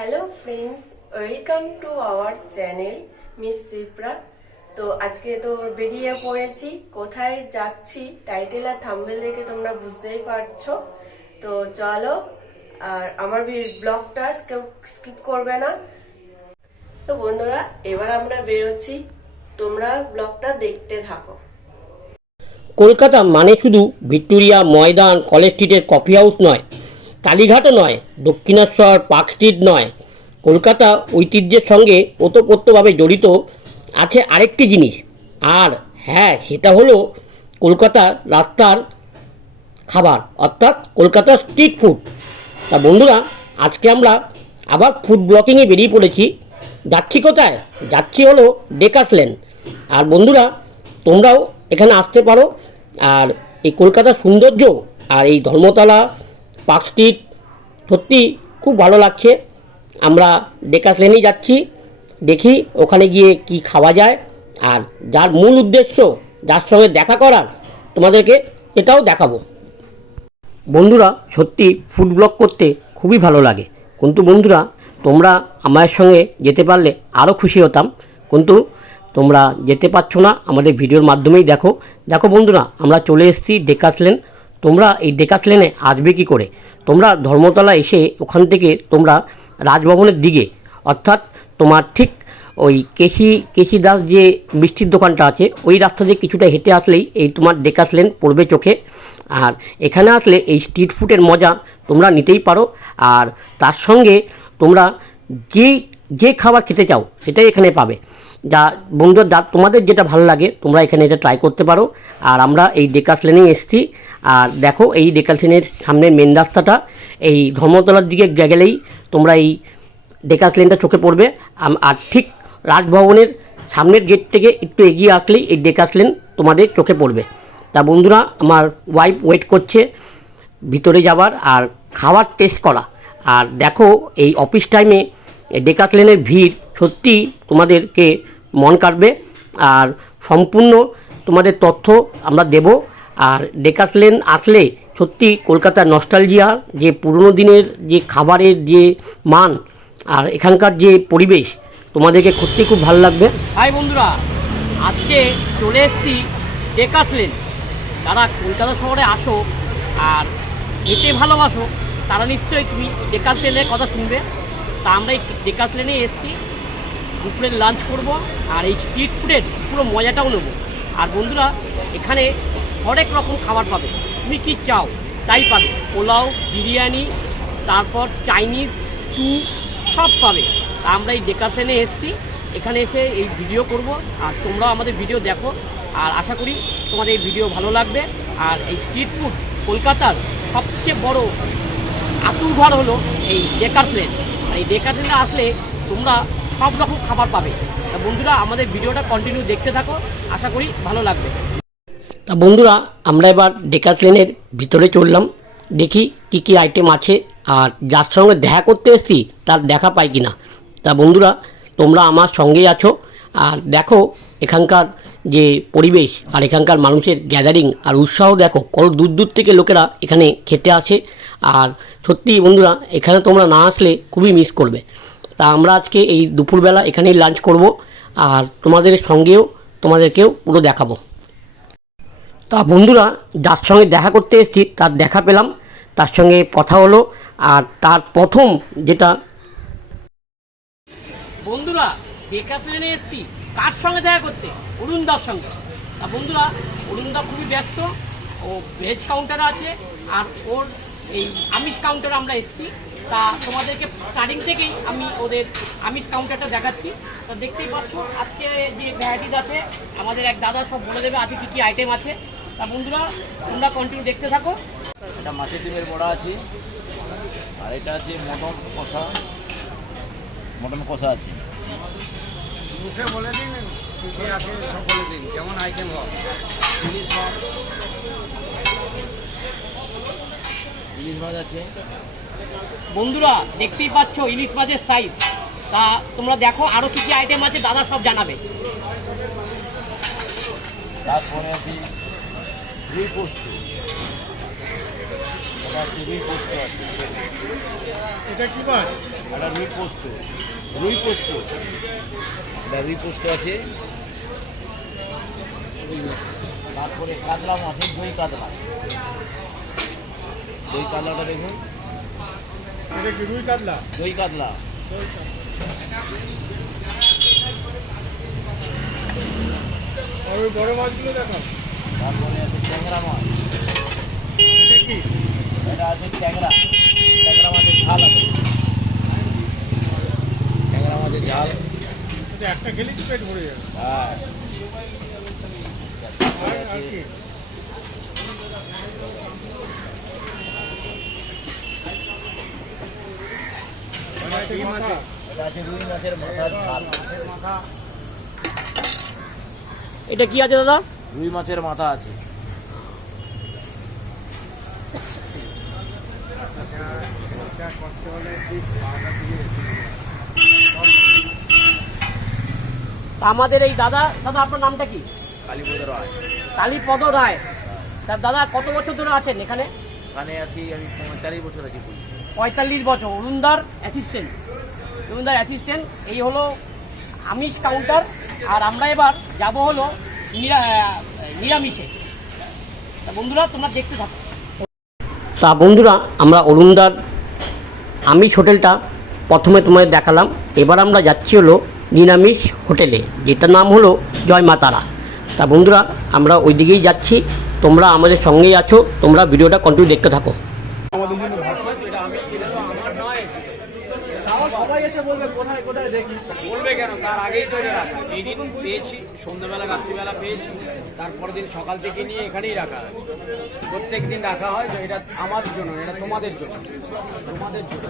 Hello friends welcome to our channel miss Shipra তো আজকে তো বেরিয়ে পড়েছি, কোথায় যাচ্ছি টাইটেল আর থাম্বেল দেখে তোমরা বুঝতেই পারছ। তো চলো, আর আমার ব্লগটা কেউ স্কিপ করবে না। তো বন্ধুরা, এবার আমরা বেরোচ্ছি। তোমরা ব্লগটা দেখতে থাকো। কলকাতা মানে শুধু ভিক্টোরিয়া ময়দান কলেজ স্ট্রিটের কফি হাউস নয় কালীঘাটও নয়, দক্ষিণেশ্বর পার্ক স্ট্রিট নয়। কলকাতা ঐতিহ্যের সঙ্গে ওতপ্রোতভাবে জড়িত আছে আরেকটি জিনিস। আর হ্যাঁ সেটা হলো কলকাতার রাস্তার খাবার, অর্থাৎ কলকাতার স্ট্রিট ফুড। তা বন্ধুরা, আজকে আমরা আবার ফুড ব্লকিংয়ে বেরিয়ে পড়েছি। যাচ্ছি কোথায়? যাচ্ছি হলো ডেকাসলেন আর বন্ধুরা, তোমরাও এখানে আসতে পারো। আর এই কলকাতার সৌন্দর্য আর এই ধর্মতলা পার্ক স্ট্রিট, সত্যি খুব ভালো লাগছে। আমরা ডেকাসলেনেই যাচ্ছি, দেখি ওখানে গিয়ে কি খাওয়া যায়। আর যার মূল উদ্দেশ্য, যার সঙ্গে দেখা করার, তোমাদেরকে এটাও দেখাবো। বন্ধুরা, সত্যি ফুড ব্লগ করতে খুবই ভালো লাগে। কিন্তু বন্ধুরা, তোমরা আমার সঙ্গে যেতে পারলে আরও খুশি হতাম। কিন্তু তোমরা যেতে পারছ না, আমাদের ভিডিওর মাধ্যমেই দেখো। দেখো বন্ধুরা, আমরা চলে এসেছি ডেকাসলেন তোমরা এই ডেকাসলেনে আসবে কি করে? তোমরা ধর্মতলা এসে ওখান থেকে তোমরা রাজভবনের দিকে, অর্থাৎ তোমার ঠিক ওই কেশি কেশি দাস যে মিষ্টির দোকানটা আছে, ওই রাস্তা দিয়ে কিছুটা হেঁটে আসলেই এই তোমার ডেকাসলেন পড়বে চোখে। আর এখানে আসলে এই স্ট্রিট ফুডের মজা তোমরা নিতেই পারো। আর তার সঙ্গে তোমরা যে যে খাবার খেতে চাও, সেটাই এখানে পাবে। যা বন্ধুরা, যা তোমাদের যেটা ভালো লাগে, তোমরা এখানে এটা ট্রাই করতে পারো। আর আমরা এই ডেকাস লেনেই এসেছি। আর দেখো, এই ডেকাস লেনের সামনের মেন রাস্তাটা, এই ধর্মতলার দিকে গেলেই তোমরা এই ডেকাস লেনটা চোখে পড়বে। আর ঠিক রাজভবনের সামনের গেট থেকে একটু এগিয়ে আসলেই এই ডেকাস লেন তোমাদের চোখে পড়বে। তা বন্ধুরা, আমার ওয়াইফ ওয়েট করছে ভিতরে যাবার আর খাবার টেস্ট করা। আর দেখো, এই অফিস টাইমে ডেকাথলেনের ভিড় সত্যি তোমাদেরকে মন কাটবে আর সম্পূর্ণ তোমাদের তথ্য আমরা দেব। আর ডেকাথলেন আসলে সত্যি কলকাতার নস্টালজিয়া যে পুরনো দিনের যে খাবারের যে মান আর এখানকার যে পরিবেশ, তোমাদেরকে সত্যি খুব ভালো লাগবে। হাই বন্ধুরা, আজকে চলে এসেছি ডেকাসলেন যারা কলকাতা শহরে আসো আর খেতে ভালোবাসো, তারা নিশ্চয়ই তুমি ডেকাস লেনের কথা শুনবে। তা আমরা এই ডেকাস লেনে এসেছি, দুপুরের লাঞ্চ করব আর এই স্ট্রিট ফুডের পুরো মজাটাও নেব। আর বন্ধুরা, এখানে অনেক রকম খাবার পাবে। তুমি কি চাও, তাই পাবে। পোলাও, বিরিয়ানি, তারপর চাইনিজ, স্টু, সব পাবে। তা আমরা এই ডেকাস লেনে এসেছি। এখানে এসে এই ভিডিও করব। আর তোমরাও আমাদের ভিডিও দেখো। আর আশা করি তোমাদের এই ভিডিও ভালো লাগবে। আর এই স্ট্রিট ফুড কলকাতার সবচেয়ে বড় আতুর ঘর হলো এই ডেকার প্লেন আর এই ডেকার প্লেনে আসলে তোমরা সব রকম খাবার পাবে। বন্ধুরা, আমাদের ভিডিওটা কন্টিনিউ দেখতে থাকো। আশা করি ভালো লাগবে। তা বন্ধুরা, আমরা এবার ডেকার প্লেনের ভিতরে চললাম। দেখি কি কি আইটেম আছে, আর যার সঙ্গে দেখা করতে এসেছি, তার দেখা পাই কিনা। তা বন্ধুরা, তোমরা আমার সঙ্গেই আছো। আর দেখো, এখানকার যে পরিবেশ, আর এখানকার মানুষের গ্যাদারিং আর উৎসাহ দেখো, কত দূর দূর থেকে লোকেরা এখানে খেতে আসে। আর সত্যি বন্ধুরা, এখানে তোমরা না আসলে খুবই মিস করবে। তা আমরা আজকে এই দুপুরবেলা এখানেই লাঞ্চ করব, আর তোমাদের সঙ্গেও তোমাদেরকেও পুরো দেখাবো। তা বন্ধুরা, যার সঙ্গে দেখা করতে এসেছি, তার দেখা পেলাম, তার সঙ্গে কথা হলো, আর তার প্রথম যেটা বন্ধুরা বেকার প্লেনে এসেছি। কার সঙ্গে দেখা করতে? অরুণদার সঙ্গে। তা বন্ধুরা, অরুণদা খুবই ব্যস্ত, ও ভেজ কাউন্টার আছে, আর ওর এই আমিষ কাউন্টারে আমরা এসেছি। তা তোমাদেরকে স্টার্টিং থেকেই আমি ওদের আমিষ কাউন্টারটা দেখাচ্ছি। তা দেখতেই পাচ্ছ আজকে যে ভ্যারাইটিস আছে আমাদের এক দাদা সব বলে দেবে আজকে কী কী আইটেম আছে। তা বন্ধুরা তোমরা কন্টিনিউ দেখতে থাকো। এটা মাছের ডিমের বড়া আছে আর এটা আছে মটন কষা। মটন কষা আছে। মুখে বলে দিন কি কি আছে সব বলে দিন যেমন আইটেম ইলিশ মাছ ইলিশ মাছ আছে। বন্ধুরা দেখতেই পাচ্ছ ইলিশ মাছের সাইজ তা তোমরা দেখো আরও কী কী আইটেম আছে দাদা সব জানাবে। তারপরে রুই পোস্ত। আছে এটা কি মাছ? এটা রুই পোস্ত। রুই পোস্ত। এটা রুই পোস্ত আছে। তারপরে কাতলা মাছের দই কাতলা। দই কাতলাটা দেখুন। এটা কি রুই কাতলা? দই কাতলা। আর ওই বড় মাছগুলো দেখো তারপরে আছে ট্যাংরা মাছ। এটা কি? এটা আছে ট্যাংরা। ট্যাংরা মাছের ঝাল আছে। ট্যাংরা মাছের ঝাল। এটা একটা খেলেই পেট ভরে যাবে। হ্যাঁ। আর কি? এটা কি আছে দাদা? রুই মাছের মাথা আছে। আমাদের এই দাদা দাদা আপনার নামটা কি? কালীপদ রায়। কালীপদ রায়। তা দাদা কত বছর ধরে আছেন এখানে? এখানে আছি আমি পঁয়তাল্লিশ বছর আছি। পঁয়তাল্লিশ বছর অরুণদার অ্যাসিস্ট্যান্ট অরুণদার অ্যাসিস্ট্যান্ট এই হলো আমিষ কাউন্টার আর আমরা এবার যাব হলো নিরা নিরামিষে। বন্ধুরা, তোমরা দেখতে থাকো। তা বন্ধুরা, আমরা অরুণদার আমিষ হোটেলটা প্রথমে তোমাদের দেখালাম। এবার আমরা যাচ্ছি হলো নিরামিষ হোটেলে, যেটার নাম হলো জয় মা তারা। তা বন্ধুরা, আমরা ওই দিকেই যাচ্ছি। তোমরা আমাদের সঙ্গেই আছো, তোমরা ভিডিওটা কন্টিনিউ দেখতে থাকো বলবে কেন দিন পেয়েছি সন্ধ্যাবেলা রাত্রিবেলা পেয়েছি তারপর দিন সকাল থেকে নিয়ে এখানেই রাখা আছে। প্রত্যেক দিন রাখা হয় এটা আমার জন্য এটা তোমাদের জন্য। তোমাদের জন্য।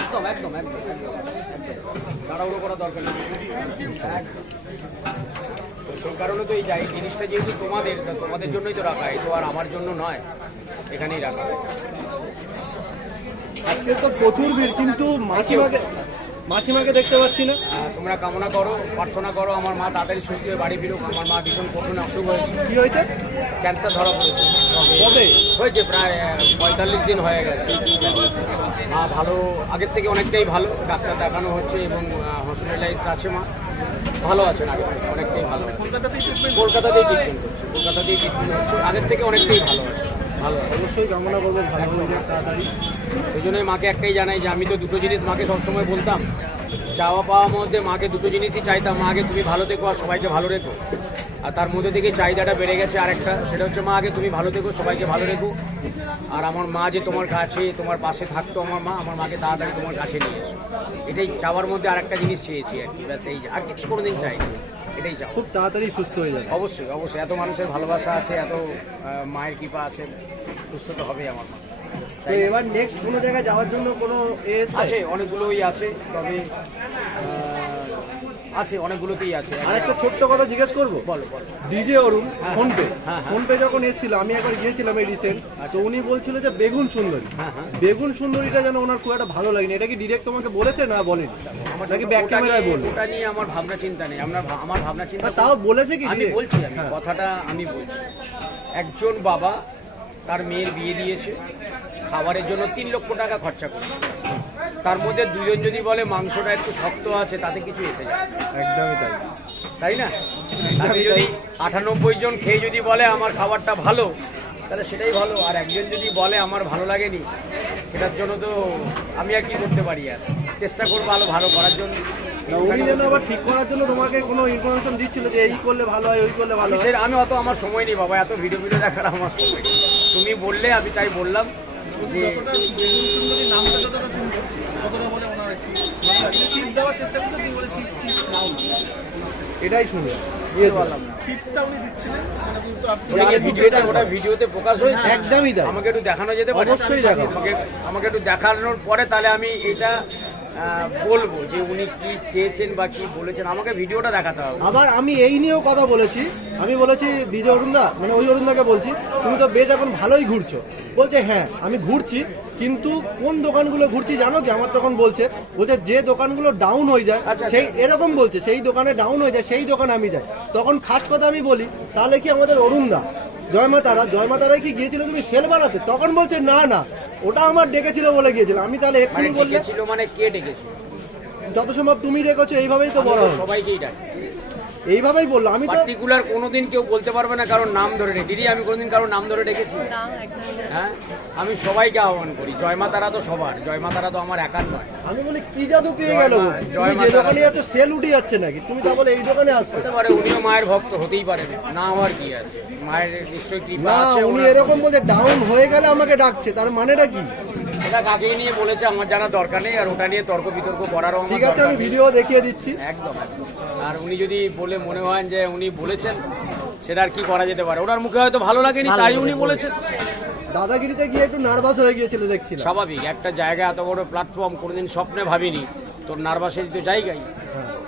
একদম একদম একদম একদম। তাড়াহুড়ো করা দরকার নেই। একদম। সেই কারণে তো এই যাই জিনিসটা যেহেতু তোমাদের তোমাদের জন্যই তো রাখা এই তো আর আমার জন্য নয়। এখানেই রাখা আজকে তো প্রচুর ভিড় কিন্তু মাসিমাকে মাসিমাকে দেখতে পাচ্ছি না। তোমরা কামনা করো প্রার্থনা করো আমার মা তাড়াতাড়ি সুস্থ হয়ে বাড়ি ফিরুক আমার মা ভীষণ কঠিন অসুখ হয়েছে। কি হয়েছে? ক্যান্সার ধরা পড়েছে। কবে? হয়েছে প্রায় পঁয়তাল্লিশ দিন হয়ে গেছে। মা ভালো আগের থেকে অনেকটাই ভালো ডাক্তার দেখানো হচ্ছে এবং হসপিটালাইজ আছে মা। ভালো আছেন আগের থেকে অনেকটাই ভালো কলকাতাতেই ট্রিটমেন্ট কলকাতাতেই ট্রিটমেন্ট করছে কলকাতাতেই ট্রিটমেন্ট হচ্ছে আগের থেকে অনেকটাই ভালো আছে। ভালো অবশ্যই কামনা করব ভালো হয়ে যাক তাড়াতাড়ি। সেই জন্যই মাকে একটাই জানাই যে আমি তো দুটো জিনিস মাকে সবসময় বলতাম চাওয়া পাওয়ার মধ্যে মাকে দুটো জিনিসই চাইতাম মা আগে তুমি ভালো থেকো আর সবাইকে ভালো রেখো। আর তার মধ্যে থেকে চাহিদাটা বেড়ে গেছে আরেকটা সেটা হচ্ছে মা আগে তুমি ভালো থেকো সবাইকে ভালো রেখো। আর আমার মা যে তোমার কাছে তোমার পাশে থাকতো আমার মা আমার মাকে তাড়াতাড়ি তোমার কাছে নিয়ে এসো। এটাই চাওয়ার মধ্যে আরেকটা জিনিস চেয়েছি আর কি ব্যাস এই। আর কিছু কোনোদিন চাই এটাই চাও খুব তাড়াতাড়ি সুস্থ হয়ে যাবে। অবশ্যই অবশ্যই। এত মানুষের ভালোবাসা আছে এত মায়ের কৃপা আছে সুস্থ তো হবেই আমার মা। তো এবার নেক্সট কোনো জায়গায় যাওয়ার জন্য কোনো আছে অনেকগুলোই আছে তবে আছে অনেকগুলোতেই আছে। আর একটা ছোট্ট কথা জিজ্ঞেস করব? বলো বলো। ডিজে অরুণ হ্যাঁ, ফোনপে। হ্যাঁ, হ্যাঁ। ফোনপে যখন এসেছিল আমি একবার গিয়েছিলাম এই রিসেন্ট তো উনি বলছিল যে বেগুন সুন্দরী। বেগুন সুন্দরীটা যেন ওনার খুব একটা ভালো লাগেনি। এটা কি ডিরেক্ট তোমাকে বলেছে না বলেনি? নাকি ব্যাক ক্যামেরায় নিয়ে- ওটা নিয়ে আমার ভাবনা চিন্তা নেই। আমরা আমার ভাবনা চিন্তা তাও বলেছে কি আমি? বলছি। কথাটা আমি বলছি। একজন বাবা তার মেয়ের বিয়ে দিয়েছে। খাবারের জন্য তিন লক্ষ টাকা খরচা করেছে। তার মধ্যে দুজন যদি বলে মাংসটা একটু শক্ত আছে তাতে কিছু এসে যায়। একদমই তাই। তাই না? আমি যদি আটানব্বই জন খেয়ে যদি বলে আমার খাবারটা ভালো তাহলে সেটাই ভালো। আর একজন যদি বলে আমার ভালো লাগেনি সেটার জন্য তো আমি আর কি করতে পারি আর। চেষ্টা করব আরও ভালো করার জন্য। উনি যেন আবার ঠিক করার জন্য তোমাকে কোনো ইনফরমেশন দিচ্ছিল যে এই করলে ভালো হয় ওই করলে ভালো আমি হয় অত আমার সময় নেই বাবা এত ভিডিও ভিডিও দেখার আমার সময় তুমি বললে আমি তাই বললাম যে নামটা যতটা সুন্দর ততটা বলে ওনার টিপস দেওয়ার চেষ্টা করছে তিনি বলে টিপস নাও। এটাই শুনে বললাম। না। টিপসটা উনি দিচ্ছিলেন কিন্তু ওটা কি ভিডিওটা ওটা ভিডিওতে প্রকাশ হয়েছে। একদমই আমাকে একটু দেখানো যেতে পারে। অবশ্যই দেখাবো। আমাকে আমাকে একটু দেখানোর পরে তাহলে আমি এটা বলব যে উনি কি চেয়েছেন বা কি বলেছেন আমাকে ভিডিওটা দেখাতে হবে। আবার আমি এই নিয়েও কথা বলেছি। আমি বলেছি বিজয় অরুণদা মানে ওই অরুণদাকে বলছি তুমি তো বেশ এখন ভালোই ঘুরছো। বলছে হ্যাঁ আমি ঘুরছি কিন্তু কোন দোকানগুলো ঘুরছি জানো কি? আমার তখন বলছে বলছে যে দোকানগুলো ডাউন হয়ে যায় আচ্ছা, সেই এরকম বলছে সেই দোকানে ডাউন হয়ে যায় সেই দোকানে আমি যাই। তখন ফার্স্ট কথা আমি বলি তাহলে কি আমাদের অরুণদা? জয় মা তারা জয় মা তারাই কি গিয়েছিল তুমি সেল বানাতে? তখন বলছে না না ওটা আমার ডেকেছিল বলে গিয়েছিল। আমি তাহলে মানে এক্ষুনি বললে মানে কে ডেকেছিল? যত সম্ভব তুমি ডেকেছো এইভাবেই তো বড় হবে সবাইকেই ডাকি। এইভাবেই বলল। আমি তো পার্টিকুলার কোনোদিন কেউ বলতে পারবে না কারোর নাম ধরে ডেকে দিদি আমি কোনোদিন কারোর নাম ধরে ডেকেছি হ্যাঁ? আমি সবাইকে আহ্বান করি। জয় মা তারা তো সবার। জয় মা তো আমার একার নয়। আমি বলি কি জাদু পেয়ে গেল? জয় তুমি যে দোকানে যাচ্ছ সেল উঠে যাচ্ছে নাকি? তুমি তা বলে এই দোকানে আসছো। হতে পারে উনিও মায়ের ভক্ত হতেই পারে। না আমার কি আছে? মায়ের নিশ্চয়ই কৃপা না আছে উনি এরকম বলে ডাউন হয়ে গেলে আমাকে ডাকছে। তার মানেটা কি? ওটা কাকে নিয়ে বলেছে আমার জানা দরকার নেই আর ওটা নিয়ে তর্ক বিতর্ক করারও ঠিক আছে আমি ভিডিও দেখিয়ে দিচ্ছি। একদম। আর উনি যদি বলে মনে হয় যে উনি বলেছেন সেটা আর কি করা যেতে পারে? ওনার মুখে হয়তো ভালো লাগেনি তাই উনি বলেছেন। দাদাগিরিতে গিয়ে একটু নার্ভাস হয়ে গিয়েছিল দেখছি স্বাভাবিক একটা জায়গা এত বড় প্ল্যাটফর্ম কোনোদিন স্বপ্নে ভাবিনি। তোর নার্ভাসের তো জায়গাই কোনোদিন স্বপ্নে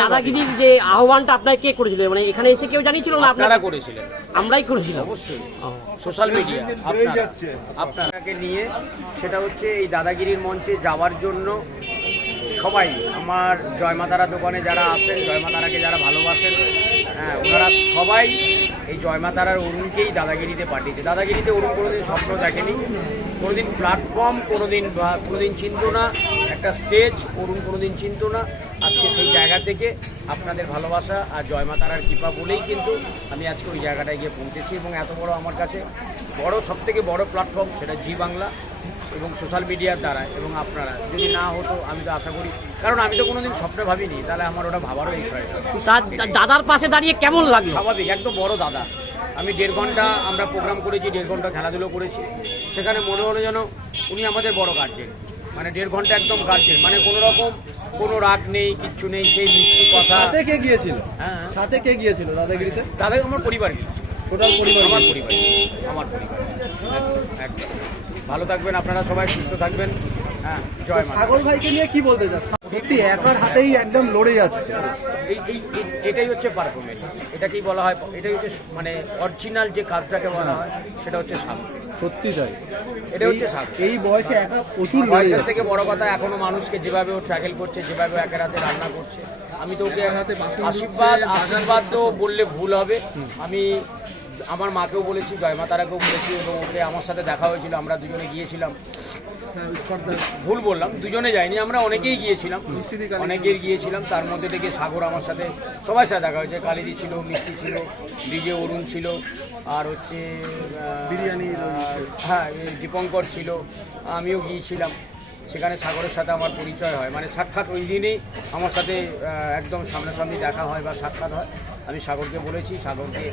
দাদাগিরির যে আহ্বানটা আপনার কে করেছিল? মানে এখানে এসে কেউ জানিয়েছিল না আপনারা করেছিলেন। আমরাই করেছিলাম। অবশ্যই। সোশ্যাল মিডিয়া আপনারা আপনাকে নিয়ে সেটা হচ্ছে এই দাদাগিরির মঞ্চে যাওয়ার জন্য সবাই আমার জয়মাতারা দোকানে যারা আছেন জয়মাতারাকে যারা ভালোবাসেন হ্যাঁ ওনারা সবাই এই জয়মাতারার অরুণকেই দাদাগিরিতে পাঠিয়েছে। দাদাগিরিতে অরুণ কোনোদিন স্বপ্ন দেখেনি কোনোদিন প্ল্যাটফর্ম কোনোদিন বা কোনোদিন চিনত না একটা স্টেজ অরুণ কোনোদিন চিনত না। আজকে সেই জায়গা থেকে আপনাদের ভালোবাসা আর জয় জয়মাতারার কৃপা বলেই কিন্তু আমি আজকে ওই জায়গাটায় গিয়ে পৌঁছেছি এবং এত বড় আমার কাছে বড় সব থেকে বড় প্ল্যাটফর্ম সেটা জি বাংলা এবং সোশ্যাল মিডিয়ার দ্বারা এবং আপনারা। যদি না হতো আমি তো আশা করি কারণ আমি তো কোনোদিন স্বপ্নে ভাবিনি তাহলে আমার ওটা ভাবারও বিষয় না তা- তা- দাদার পাশে দাঁড়িয়ে কেমন লাগল? স্বাভাবিক একদম বড় দাদা। আমি দেড় ঘণ্টা আমরা প্রোগ্রাম করেছি দেড় ঘণ্টা খেলাধুলো করেছি। সেখানে মনে হলো যেন উনি আমাদের বড় গার্জেন মানে দেড় ঘণ্টা একদম গার্জেন মানে কোনো রকম কোনো রাগ নেই কিচ্ছু নেই সেই মিষ্টি কথা। সাথে কে গিয়েছিল? হ্যাঁ। সাথে কে গিয়েছিল দাদাগিরিতে দাদা আমার পরিবার। গিয়েছিল টোটাল পরিবার আমার পরিবার। আমার পরিবার। একদম, ভালো থাকবেন আপনারা সবাই সুস্থ থাকবেন। হ্যাঁ জয় মা সাগর ভাইকে নিয়ে কি বলতে চাচ্ছেন? সত্যি একার হাতেই একদম লড়ে যাচ্ছে। এই এই এটাই হচ্ছে পারফরমেন্স এটাকেই বলা হয় এটাই হচ্ছে মানে অরিজিনাল যে কাজটাকে বলা হয় সেটা হচ্ছে সাগর সত্যি তাই। এটা হচ্ছে এই বয়সে একা প্রচুর বয়সের থেকে বড় কথা এখনও মানুষকে যেভাবে ও ট্র্যাকেল করছে যেভাবে ও একের হাতে রান্না করছে আমি তো ওকে আশীর্বাদ আশীর্বাদ তো বললে ভুল হবে। আমি আমার মাকেও বলেছি জয়মা তারাকেও বলেছি এবং ওকে আমার সাথে দেখা হয়েছিল আমরা দুজনে গিয়েছিলাম। ভুল বললাম দুজনে যাইনি আমরা অনেকেই গিয়েছিলাম। অনেকেই গিয়েছিলাম তার মধ্যে থেকে সাগর আমার সাথে সবার সাথে দেখা হয়েছে কালিদি ছিল মিষ্টি ছিল ডিজে অরুণ ছিল আর হচ্ছে বিরিয়ানি হ্যাঁ দীপঙ্কর ছিল আমিও গিয়েছিলাম। সেখানে সাগরের সাথে আমার পরিচয় হয়। মানে সাক্ষাৎ ওই দিনেই আমার সাথে একদম সামনাসামনি দেখা হয় বা সাক্ষাৎ হয়। আমি সাগরকে বলেছি সাগরকে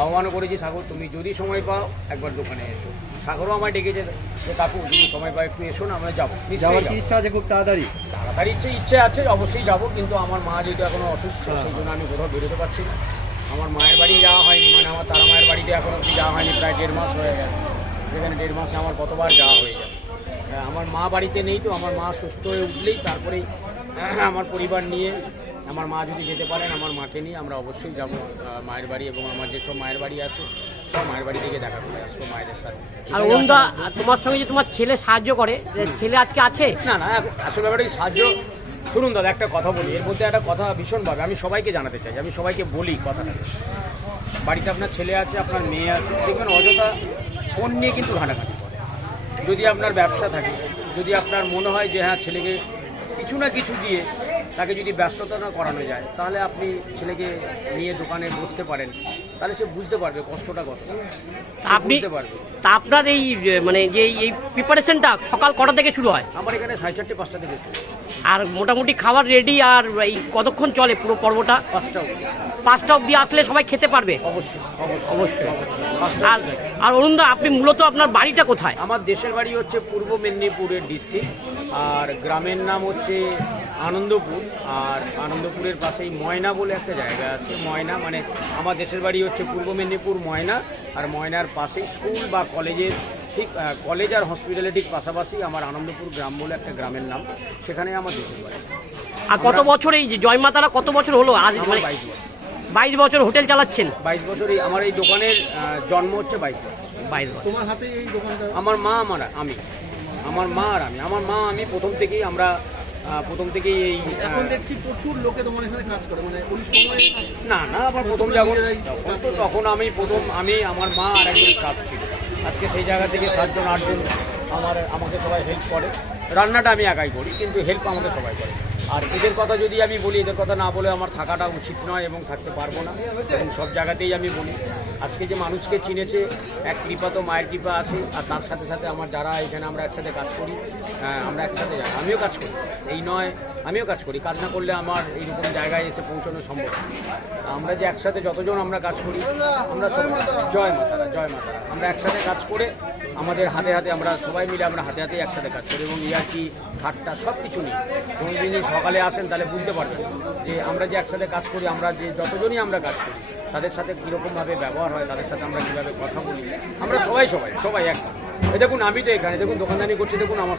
আহ্বানও করেছি সাগর তুমি যদি সময় পাও একবার দোকানে এসো। সাগরও আমায় ডেকেছে যে কাকু যদি সময় পাও একটু এসো না আমরা যাব। যাওয়ার কি ইচ্ছা আছে খুব তাড়াতাড়ি? তাড়াতাড়ি ইচ্ছে ইচ্ছে আছে অবশ্যই যাব কিন্তু আমার মা যেহেতু এখনও অসুস্থ সেই জন্য আমি কোথাও বেরোতে পারছি না। আমার মায়ের বাড়ি যাওয়া হয়নি মানে আমার তারা মায়ের বাড়িতে এখন অব্দি যাওয়া হয়নি প্রায় দেড় মাস হয়ে গেছে। যেখানে দেড় মাসে আমার কতবার যাওয়া হয়ে যায় হ্যাঁ, আমার মা বাড়িতে নেই তো আমার মা সুস্থ হয়ে উঠলেই তারপরেই আমার পরিবার নিয়ে আমার মা যদি যেতে পারেন আমার মাকে নিয়ে আমরা অবশ্যই যাব মায়ের বাড়ি এবং আমার যেসব মায়ের বাড়ি আছে। মায়ের বাড়ি থেকে দেখা করে আসব মায়েদের সাথে। আর তোমার সঙ্গে যে তোমার ছেলে সাহায্য করে যে ছেলে আজকে আছে? না না আসলে ব্যাপারে সাহায্য শুনুন দাদা একটা কথা বলি এর মধ্যে একটা কথা ভীষণভাবে আমি সবাইকে জানাতে চাই আমি সবাইকে বলি কথাটা। বাড়িতে আপনার ছেলে আছে আপনার মেয়ে আছে দেখবেন অযথা ফোন নিয়ে কিন্তু ঘাটাঘাটি করে। যদি আপনার ব্যবসা থাকে যদি আপনার মনে হয় যে হ্যাঁ ছেলেকে কিছু না কিছু দিয়ে তাকে যদি ব্যস্ততা না করানো যায় তাহলে আপনি ছেলেকে নিয়ে দোকানে বসতে পারেন। তাহলে সে বুঝতে পারবে কষ্টটা কত আপনি তা আপনার এই মানে যে এই প্রিপারেশনটা সকাল কটা থেকে শুরু হয়? আমার এখানে সাড়ে চারটে পাঁচটা থেকে শুরু। আর মোটামুটি খাবার রেডি আর এই কতক্ষণ চলে পুরো পর্বটা? পাঁচটা অবধি। পাঁচটা অবধি আসলে সবাই খেতে পারবে? অবশ্যই অবশ্যই। অবশ্যই। আর। আর অরুণদা আপনি মূলত আপনার বাড়িটা কোথায়? আমার দেশের বাড়ি হচ্ছে পূর্ব মেদিনীপুরের ডিস্ট্রিক্ট আর গ্রামের নাম হচ্ছে আনন্দপুর আর আনন্দপুরের পাশেই ময়না বলে একটা জায়গা আছে ময়না মানে আমার দেশের বাড়ি হচ্ছে পূর্ব মেদিনীপুর ময়না আর ময়নার পাশেই স্কুল বা কলেজের ঠিক কলেজ আর হসপিটালের ঠিক পাশাপাশি আমার আনন্দপুর গ্রাম বলে একটা গ্রামের নাম সেখানে আমার দেশের বাড়ি। আর কত বছর এই যে জয়মাতারা কত বছর হলো? আজ মানে বাইশ বছর। বাইশ বছর হোটেল চালাচ্ছেন? বাইশ বছর এই আমার এই দোকানের জন্ম হচ্ছে বাইশ বছর। বাইশ বছর। তোমার হাতে এই দোকানটা? আমার মা আমার আমি। আমার মা আর আমি। আমার মা আমি প্রথম থেকেই আমরা প্রথম থেকেই এই এখন দেখছি প্রচুর লোকে তোমার এখানে কাজ করে। মানে ওই সময় না না আমার প্রথম যখন তখন আমি প্রথম আমি আমার মা আর একজন স্টাফ ছিল। আজকে সেই জায়গা থেকে সাতজন আটজন আমার আমাকে সবাই হেল্প করে। রান্নাটা আমি একাই করি কিন্তু হেল্প আমাকে সবাই করে। আর এদের কথা যদি আমি বলি, এদের কথা না বলে আমার থাকাটা উচিত নয় এবং থাকতে পারব না। এবং সব জায়গাতেই আমি বলি, আজকে যে মানুষকে চিনেছে, এক কৃপা তো মায়ের কৃপা আছে, আর তার সাথে সাথে আমার যারা এখানে আমরা একসাথে কাজ করি আমরা একসাথে যাই। আমিও কাজ করি। এই নয় আমিও কাজ করি, কাজ না করলে আমার এইরকম জায়গায় এসে পৌঁছানো সম্ভব আমরা যে একসাথে যতজন আমরা কাজ করি, আমরা জয় মাতারা জয় মাতারা আমরা একসাথে কাজ করে আমাদের হাতে হাতে আমরা সবাই মিলে আমরা হাতে হাতে একসাথে কাজ করি এবং ইয়ার্কি ঠাট্টা সব কিছু নিই কোনো যদি সকালে আসেন তাহলে বুঝতে পারবেন যে আমরা যে একসাথে কাজ করি, আমরা যে যতজনই আমরা কাজ করি, তাদের সাথে কীরকমভাবে ব্যবহার হয়, তাদের সাথে আমরা কীভাবে কথা বলি, আমরা সবাই সবাই সবাই একদম এই দেখুন, আমি তো এখানে, দেখুন, দোকানদানি করছি, দেখুন আমার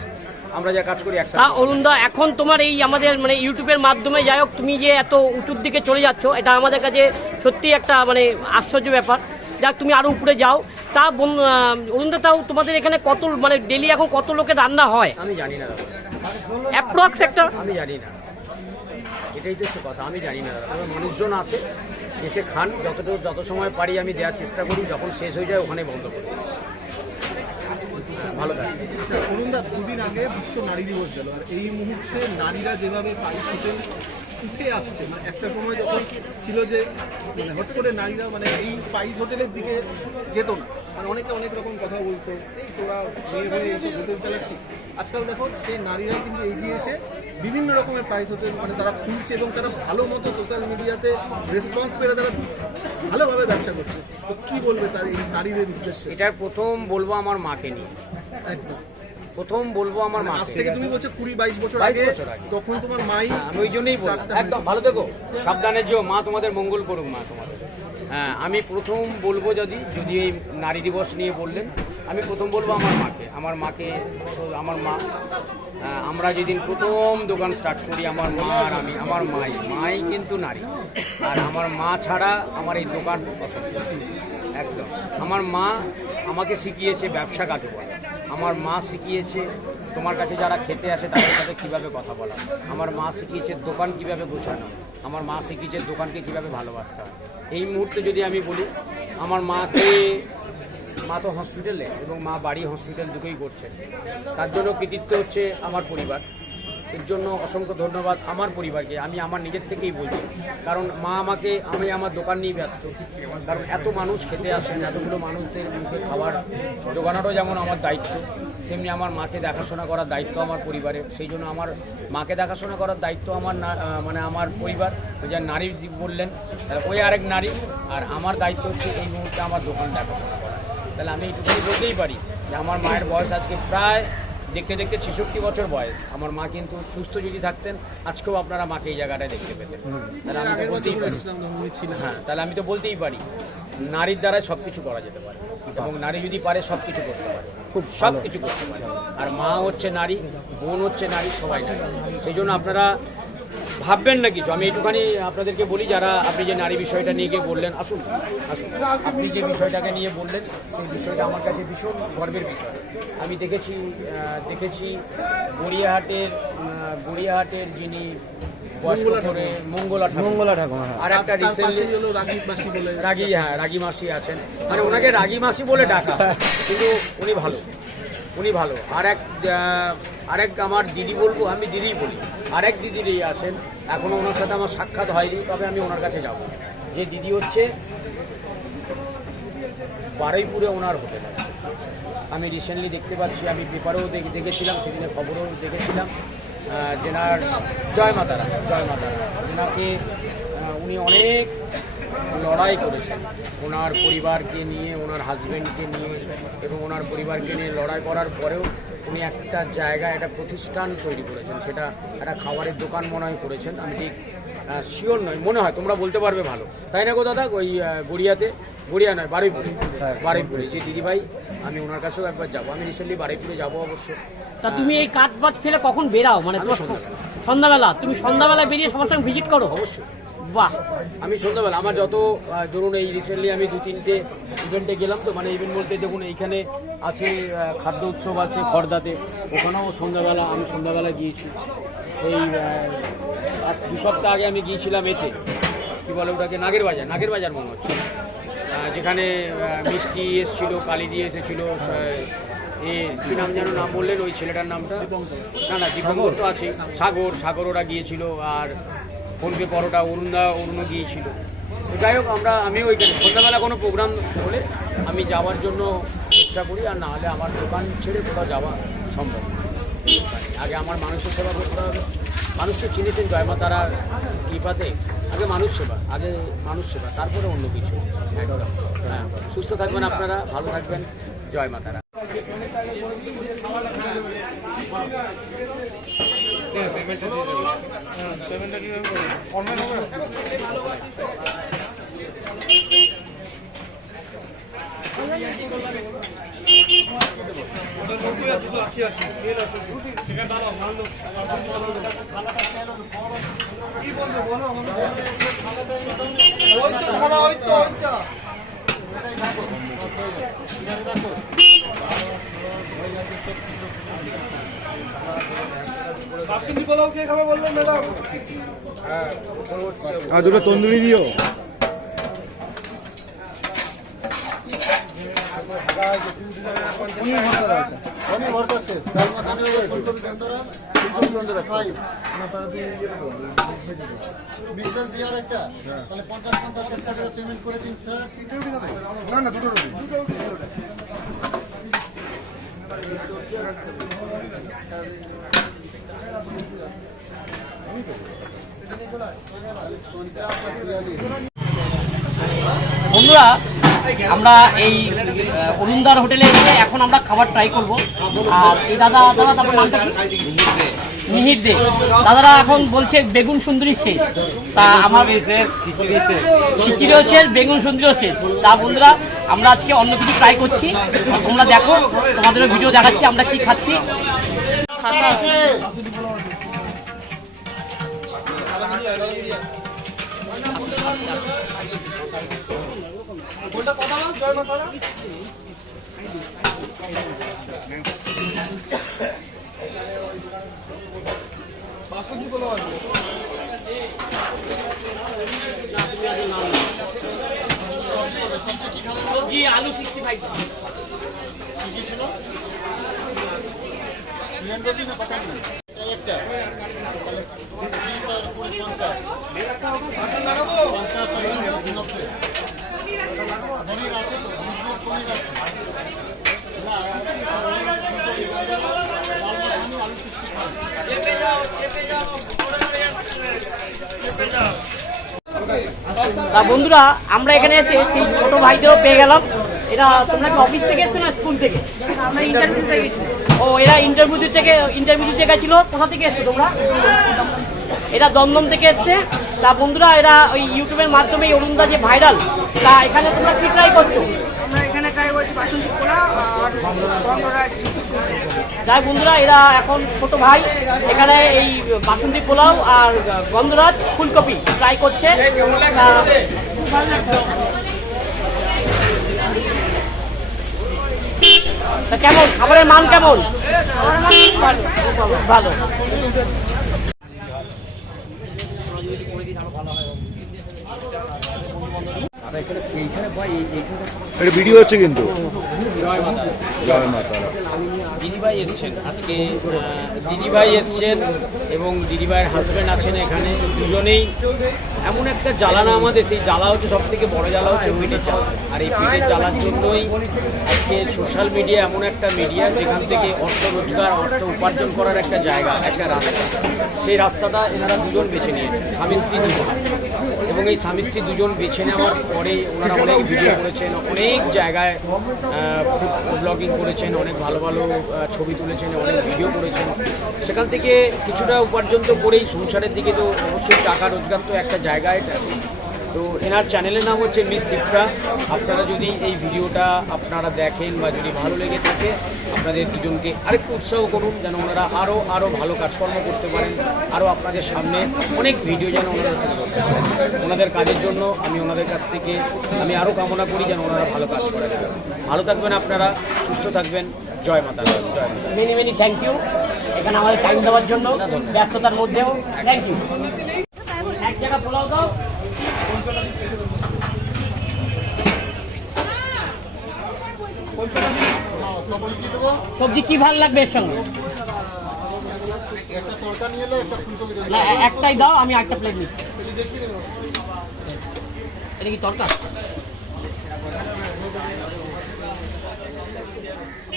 আমরা যা কাজ করি একসাথে। অরুণদা এখন তোমার এই আমাদের মানে ইউটিউবের মাধ্যমে যাই হোক তুমি যে এত উঁচুর দিকে চলে যাচ্ছ এটা আমাদের কাছে সত্যি একটা মানে আশ্চর্য ব্যাপার। যাক তুমি আরও উপরে যাও। তা অরুণদা তাও তোমাদের এখানে কত মানে ডেলি এখন কত লোকের রান্না হয়? আমি জানি না অ্যাপ্রক্স একটা? আমি জানি না। এটাই তো কথা আমি জানি না তবে মানুষজন আসে এসে খান যতটুকু যত সময় পারি আমি দেওয়ার চেষ্টা করি যখন শেষ হয়ে যায় ওখানে বন্ধ করি। ভালো থাকে আচ্ছা অরুণদা দুদিন আগে বিশ্ব নারী দিবস গেল আর এই মুহূর্তে নারীরা যেভাবে হোটেল উঠে আসছে মানে একটা সময় যখন ছিল যে মানে হট করে নারীরা মানে এই পাইস হোটেলের দিকে যেত না মানে অনেকে অনেক রকম কথা বলতো এই তোরা মেয়ে হয়ে এসে হোটেল চালাচ্ছিস। আজকাল দেখো সেই নারীরা কিন্তু এগিয়ে এসে বিভিন্ন রকমের প্রাইস হোটেল মানে তারা খুলছে এবং তারা ভালো মতো সোশ্যাল মিডিয়াতে রেসপন্স পেলে তারা ভালোভাবে ব্যবসা করছে। তো কি বলবে তার এই নারীদের উদ্দেশ্যে? এটার প্রথম বলব আমার মাকে নিয়ে। প্রথম বলব আমার আজ থেকে তুমি বলছো কুড়ি বাইশ বছর আগে তখন তোমার মাই হ্যাঁ, আমি ওই জন্যই একদম ভালো দেখো সাবধানের যেও। মা তোমাদের মঙ্গল করুক মা তোমাদের। হ্যাঁ আমি প্রথম বলব যদি যদি এই নারী দিবস নিয়ে বললেন আমি প্রথম বলব আমার মাকে। আমার মাকে আমার মা। আহ, আমরা যেদিন প্রথম দোকান স্টার্ট করি আমার মা আর আমি আমার মাই। মাই কিন্তু নারী। আর আমার মা ছাড়া আমার এই দোকান অসম্ভব একদম। আমার মা আমাকে শিখিয়েছে ব্যবসা কাকে বলে। আমার মা শিখিয়েছে, তোমার কাছে যারা খেতে আসে তাদের সাথে কীভাবে কথা বলা আমার মা শিখিয়েছে দোকান কীভাবে গোছানো আমার মা শিখিয়েছে দোকানকে কীভাবে ভালোবাসতে হয়। এই মুহূর্তে যদি আমি বলি, আমার মাকে, মা তো হসপিটালে এবং মা বাড়ি হসপিটাল দুটোই করছে। তার জন্য কৃতিত্ব হচ্ছে আমার পরিবার। এর জন্য অসংখ্য ধন্যবাদ আমার পরিবারকে, আমি আমার নিজের থেকেই বলছি। কারণ মা আমাকে, আমি আমার দোকান নিয়ে ব্যস্ত। কারণ এত মানুষ খেতে আসেন, এতগুলো মানুষদের মুখে খাবার জোগানোরও যেমন আমার দায়িত্ব, তেমনি আমার মাকে দেখাশোনা করার দায়িত্ব আমার পরিবারের সেই জন্য আমার মাকে দেখাশোনা করার দায়িত্ব আমার মানে আমার পরিবার। ওই যে নারী বললেন, তাহলে ওই আরেক নারী। আর আমার দায়িত্ব হচ্ছে এই মুহূর্তে আমার দোকান দেখাশোনা করা। তাহলে আমি এইটুকুনি বলতেই পারি যে আমার মায়ের বয়স আজকে প্রায় দেখতে দেখতে ছেষট্টি বছর বয়স। আমার মা কিন্তু সুস্থ যদি থাকতেন আজকেও আপনারা মাকে এই জায়গাটায় দেখতে পেতেন। তাহলে আমি তো বলতেই পারি। হ্যাঁ তাহলে আমি তো বলতেই পারি। নারীর দ্বারাই সব কিছু করা যেতে পারে। এবং নারী যদি পারে সব কিছু করতে পারে। খুব সব কিছু করতে পারে। আর মা হচ্ছে নারী বোন হচ্ছে নারী সবাই নারী। সেই জন্য আপনারা ভাববেন না কিছু। আমি একটুখানি আপনাদেরকে বলি যারা আপনি যে নারী বিষয়টা নিয়ে গিয়ে বললেন আসুন আসুন। আপনি যে বিষয়টাকে নিয়ে বললেন সেই বিষয়টা আমার কাছে ভীষণ গর্বের বিষয়। আমি দেখেছি দেখেছি গড়িয়াহাটের গড়িয়াহাটের যিনি হ্যাঁ। আর একটা রাগি হ্যাঁ রাগি মাসি আছেন। মানে ওনাকে রাগি মাসি বলে ডাকা কিন্তু উনি ভালো উনি ভালো। আর এক আরেক আমার দিদি বলব আমি দিদিই বলি। আরেক দিদির এই আছেন। এখনও ওনার সাথে আমার সাক্ষাৎ হয়নি, তবে আমি ওনার কাছে যাব। যে দিদি হচ্ছে বারুইপুরে ওনার হোটেল। আমি রিসেন্টলি দেখতে পাচ্ছি, আমি পেপারেও দেখে- দেখেছিলাম সেদিনে খবরও দেখেছিলাম। যেনার জয় মাতারা জয় মাতারা ওনাকে উনি অনেক লড়াই করেছেন। ওনার পরিবারকে নিয়ে, ওনার হাজব্যান্ডকে নিয়ে এবং ওনার পরিবারকে নিয়ে লড়াই করার পরেও উনি একটা জায়গায় একটা প্রতিষ্ঠান তৈরি করেছেন। সেটা একটা খাবারের দোকান মনে হয় করেছেন। আমি ঠিক শিওর নয় মনে হয় তোমরা বলতে পারবে ভালো। তাই না গো দাদা? ওই গড়িয়াতে? গড়িয়া নয় বারুইপুরে। বারুইপুরে। যে দিদিভাই আমি ওনার কাছেও একবার যাব। আমি রিসেন্টলি বারুইপুরে যাব অবশ্য। তা তুমি এই কাঠ বাজ ফেলে কখন বেরাও? মানে তোমার সন্ধ্যাবেলা। সন্ধ্যাবেলা তুমি সন্ধ্যাবেলা বেরিয়ে সবার সঙ্গে ভিজিট করো? অবশ্যই। বাহ! আমি সন্ধ্যাবেলা আমার যত ধরুন এই রিসেন্টলি আমি দু তিনটে ইভেন্টে গেলাম তো মানে ইভেন্ট বলতে দেখুন এইখানে আছে খাদ্য উৎসব আছে খর্দাতে ওখানেও সন্ধ্যাবেলা আমি সন্ধ্যাবেলা গিয়েছি। এই দু সপ্তাহ আগে আমি গিয়েছিলাম এতে। কী বলে ওটাকে? নাগের বাজার নাগের বাজার মনে হচ্ছে। যেখানে মিষ্টি এসেছিল কালি দিয়ে এসেছিল এ কী নাম যেন নাম বললেন ওই ছেলেটার নামটা? না না দীপঙ্কর তো আছে সাগর সাগর ওরা গিয়েছিল আর ফোনপে পরোটা, অরুণদা, অরুণও গিয়েছিল। যাই হোক, আমরা, আমিও ওইখানে, সন্ধ্যাবেলা কোনো প্রোগ্রাম হলে আমি যাওয়ার জন্য চেষ্টা করি, আর না হলে আমার দোকান ছেড়ে কোথাও যাওয়া সম্ভব। আগে আমার মানুষের সেবা করতে হবে। মানুষকে চিনেছেন জয়মা তারা কৃপাতে। আগে মানুষ সেবা, আগে মানুষ সেবা, তারপরে অন্য কিছু। হ্যাঁ সুস্থ থাকবেন আপনারা, ভালো থাকবেন। জয় মাতারা কে খাবে বললেন ম্যাডাম আর দুটো তন্দুরি দিও পনির ভর্তা শেষ ডাল মাখানি হবে ফুলকপি তন্দুরা বিজনেস আর একটা তাহলে পঞ্চাশ পঞ্চাশ টাকা পেমেন্ট করে দিন স্যার না না দুটো আর বিয়াল্লিশ বন্ধুরা আমরা এই অরুণদার হোটেলে এসে এখন আমরা খাবার ট্রাই করব। আর এই দাদা দাদা তারপর নামটা কি? মিহির দে। দাদারা এখন বলছে বেগুন সুন্দরী শেষ। তা আমার খিচুড়িও শেষ বেগুন সুন্দরীও শেষ। তা বন্ধুরা আমরা আজকে অন্য কিছু ট্রাই করছি। তোমরা দেখো তোমাদেরও ভিডিও দেখাচ্ছি আমরা কি খাচ্ছি। আলু সিক্সটি ফাইভ চিকেন রুটি না বাটার নান এটা একটা তাহলে ত্রিশ আর কুড়ি পঞ্চাশ পঞ্চাশ আর কুড়ি নব্বই পনির আছে তো আলু সিক্সটি ফাইভ তা বন্ধুরা আমরা এখানে এসে সেই ছোট ভাইদেরও পেয়ে গেলাম। এরা তোমরা অফিস থেকে এসছো না স্কুল থেকে? আমরা ইন্টারভিউ থেকে ও এরা ইন্টারভিউ থেকে ইন্টারভিউ দিতে গেছিল কোথা থেকে এসছো তোমরা? এরা দমদম থেকে এসছে। তা বন্ধুরা এরা ওই ইউটিউবের মাধ্যমে এই অরুণদা যে ভাইরাল তা এখানে তোমরা কি ট্রাই করছ? যাই বন্ধুরা এরা এখন ছোট ভাই এখানে এই বাসন্তী পোলাও আর গন্ধরাজ ফুলকপি ট্রাই করছে। তা কেমন? খাবারের মান কেমন? ভালো। এটা ভিডিও হচ্ছে কিন্তু। জয় মাতারা দিদিভাই এসছেন। আজকে দিদিভাই এসছেন এবং দিদিভাইয়ের হাজব্যান্ড আছেন এখানে। দুজনেই এমন একটা জ্বালানা আমাদের, সেই জ্বালা হচ্ছে সব থেকে বড় জ্বালা হচ্ছে পেটের জ্বালা। আর এই পেটের জ্বালার জন্যই আজকে সোশ্যাল মিডিয়া এমন একটা মিডিয়া যেখান থেকে অর্থ রোজগার, অর্থ উপার্জন করার একটা জায়গা, একটা রাস্তা। সেই রাস্তাটা এনারা দুজন বেছে নিয়েছেন, স্বামী স্ত্রী দুজন। এবং এই স্বামী স্ত্রী দুজন বেছে নেওয়ার পরে ওনারা অনেক ভিডিও করেছেন, অনেক জায়গায় ব্লগিং করেছেন, অনেক ভালো ভালো ছবি তুলেছেন, অনেক ভিডিও করেছেন। সেখান থেকে কিছুটা উপার্জন তো করেই সংসারের দিকে তো অবশ্যই টাকা রোজগার তো একটা জায়গায় তো এনার চ্যানেলের নাম হচ্ছে মিস শিপ্রা আপনারা যদি এই ভিডিওটা আপনারা দেখেন বা যদি ভালো লেগে থাকে, আপনাদের দুজনকে আরেকটু উৎসাহ করুন, যেন ওনারা আরও আরও ভালো কাজকর্ম করতে পারেন আরও আপনাদের সামনে অনেক ভিডিও যেন ওনারা তুলে ধরতে পারেন। ওনাদের কাজের জন্য আমি ওনাদের কাছ থেকে, আমি আরও কামনা করি যেন ওনারা ভালো কাজ করে। ভালো থাকবেন আপনারা, সুস্থ থাকবেন। জয় মাতা মেনি মেনি থ্যাংক ইউ এখানে আমাদের টাইম দেওয়ার জন্য ব্যস্ততার মধ্যেও থ্যাংক ইউ এক জায়গা পোলাও দাও। সবজি কি ভালো লাগবে এর সঙ্গে? একটাই দাও, আমি একটা প্লেট নিচ্ছি। এটা কি তরকার?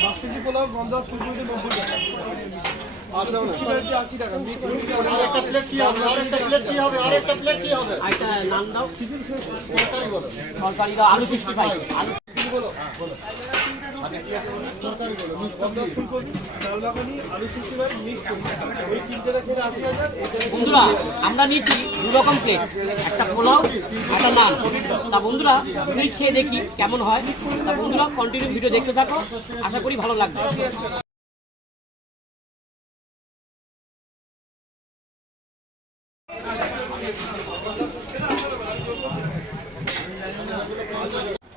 বাসন্তী পোলাও গন্ধরাজ ফুলকপি নব্বই টাকা। আর একটা প্লেট কি হবে? আর একটা প্লেট কি হবে? আর একটা প্লেট কি হবে? আচ্ছা নাম দাও। তরকারি বলো। তরকারি দাও। আলু সিক্সটি ফাইভ আলু বলো। বলো। বন্ধুরা, আমরা নিচ্ছি দু রকম প্লেট একটা পোলাও, একটা নান। তা বন্ধুরা তুমি খেয়ে দেখি কেমন হয়। তা বন্ধুরা কন্টিনিউ ভিডিও দেখতে থাকো। আশা করি ভালো লাগবে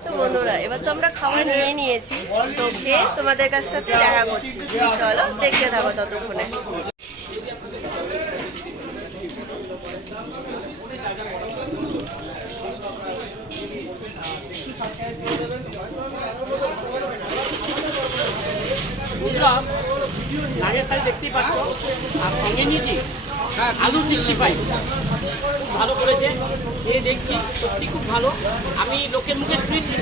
তো বন্ধুরা এবার তো আমরা খাবার নিয়ে নিয়েছি তো খেয়ে তোমাদের কাছ সাথে দেখা করছি। চলো, দেখতে থাকো ততক্ষণে। নাগের শাড়ি দেখতেই পাচ্ছ, আর সঙ্গে নিয়েছি আলু সিক্সটি ফাইভ ভালো করেছে। খেয়ে দেখছি সত্যি খুব ভালো। আমি লোকের মুখে শুনেছি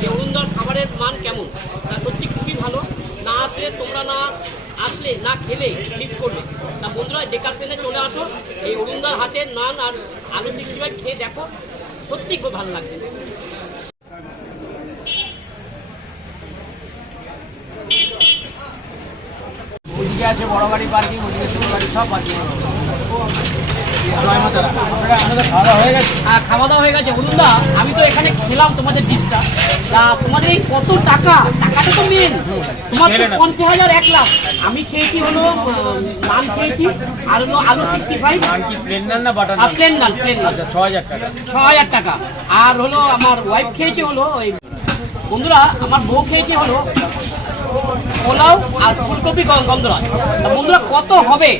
যে অরুণদার খাবারের মান কেমন? তা সত্যি খুবই ভালো। না আসলে তোমরা না আসলে না খেলে মিস করবে তা বন্ধুরা ডেকার ট্রেনে চলে আসো, এই অরুণদার হাতের নান আর আলু সিক্সটি ফাইভ খেয়ে দেখো। সত্যি খুব ভালো লাগছে। আছে বড় গাড়ি পার্কিং ওইদিকে ছোট গাড়ি সব পার্কিং খাওয়া দাওয়া হয়ে গেছে। খাওয়া দাওয়া হয়ে গেছে আমি তো এখানে খেলাম তোমাদের ডিশটা। তা তোমাদের এই কত টাকা? টাকাটা তো মেন। তোমার পঞ্চাশ হাজার এক লাখ। আমি খেয়েছি হলো আহ, নান খেয়েছি আর হলো আলু সিক্সটি ফাইভ প্লেন নান না butter plain naan? Plain naan আচ্ছা ছ হাজার টাকা। ছ হাজার টাকা। আর হলো আমার ওয়াইফ খেয়েছে হলো ওই বন্ধুরা আমার বউ খেয়েছে হলো পোলাও আর ফুলকপি গম- গন্ধরাজ বন্ধুরা কত হবে?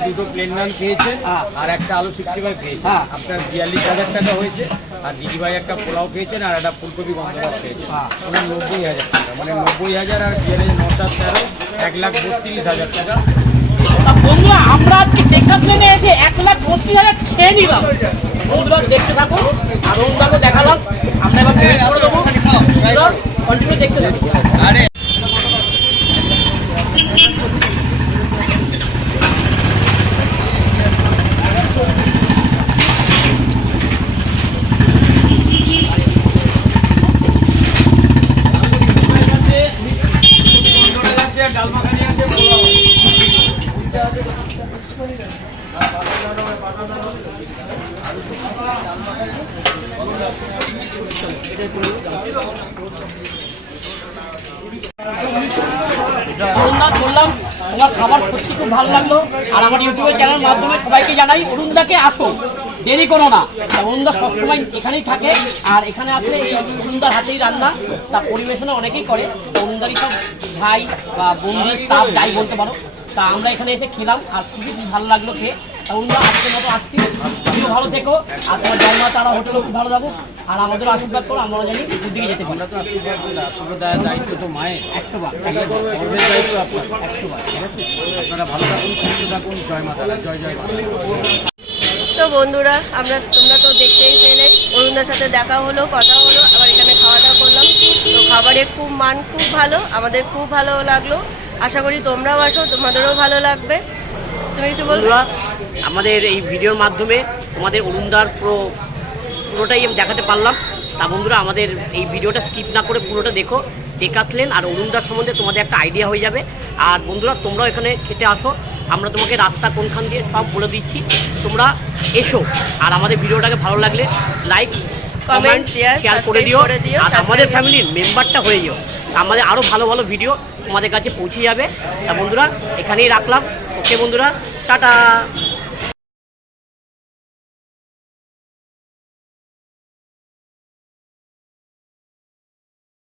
দুটো প্লেন নান খেয়েছেন হ্যাঁ। আর একটা আলু সিক্সটি ফাইভ খেয়েছেন। হ্যাঁ। আপনার বিয়াল্লিশ হাজার টাকা হয়েছে আর দিদিভাই একটা পোলাও খেয়েছেন আর একটা ফুলকপি গন্ধরাজ খেয়েছেন। হ্যাঁ। ওনার নব্বই হাজার টাকা মানে নব্বই হাজার আর বিয়াল্লিশ ন তেরো এক লাখ বত্রিশ হাজার টাকা। তা বন্ধুরা আমরা আজকে দেখা প্লেনে এসে এক লাখ বত্রিশ হাজার খেয়ে নিলাম। বন্ধুরা দেখতে থাকো আর দেখালাম। আমরা এবার দেবো। কন্টিনিউ দেখতে থাকো গন্ধরাজ আছে ডাল মাখানি আছে পোলাও আছে। অরুণদা বললাম তোমার খাবার সত্যি খুব ভালো লাগল আর আমার ইউটিউবের চ্যানেল মাধ্যমে সবাইকে জানাই অরুণদাকে আসো দেরি করো না। অরুণদা সবসময় এখানেই থাকে। আর এখানে আসলে এই অরুণদার হাতেই রান্না। তা পরিবেশনা অনেকেই করে। অরুণদারই সব ভাই বা বন্ধু স্টাফ যাই বলতে পারো। তা আমরা এখানে এসে খেলাম। আর খুবই ভালো লাগল খেয়ে। তা অরুণদা আজকের মতো আসছি। তুমিও ভালো থেকো। আর তোমার জন্মা তারা হোটেলও খুব ভালো যাব আর আমাদের আশীর্বাদ করো। আমরা জানি দিকে যেতে পারি। দায়িত্ব তো মায়ের। একশো বার। দায়িত্ব আপনার। একশো বার। ঠিক আছে? আপনারা ভালো থাকুন সুস্থ থাকুন। জয় মাতা জয় জয় বন্ধুরা, আমরা তোমরা তো দেখতেই পেলে। অরুণদার সাথে দেখা হলো, কথা হলো, আবার এখানে খাওয়া দাওয়া করলাম। তো খাবারের খুব মান খুব ভালো, আমাদের খুব ভালো লাগল। আশা করি তোমরাও আসো, তোমাদেরও ভালো লাগবে। তুমি কিছু বলব? আমাদের এই ভিডিওর মাধ্যমে তোমাদের অরুণদার পুরো, পুরোটাই আমি দেখাতে পারলাম। তা বন্ধুরা আমাদের এই ভিডিওটা স্কিপ না করে পুরোটা দেখো। ডেকাথলেন আর অরুণদার সম্বন্ধে তোমাদের একটা আইডিয়া হয়ে যাবে। আর বন্ধুরা তোমরাও এখানে খেতে আসো। আমরা তোমাকে রাস্তা কোনখান দিয়ে সব বলে দিচ্ছি। তোমরা এসো। আর আমাদের ভিডিওটাকে ভালো লাগলে লাইক share, শেয়ার করে দিও। আর আমাদের ফ্যামিলির মেম্বারটা হয়ে যাও। আমাদের আরও ভালো ভালো ভিডিও তোমাদের কাছে পৌঁছে যাবে। তা বন্ধুরা এখানেই রাখলাম। ওকে বন্ধুরা টাটা।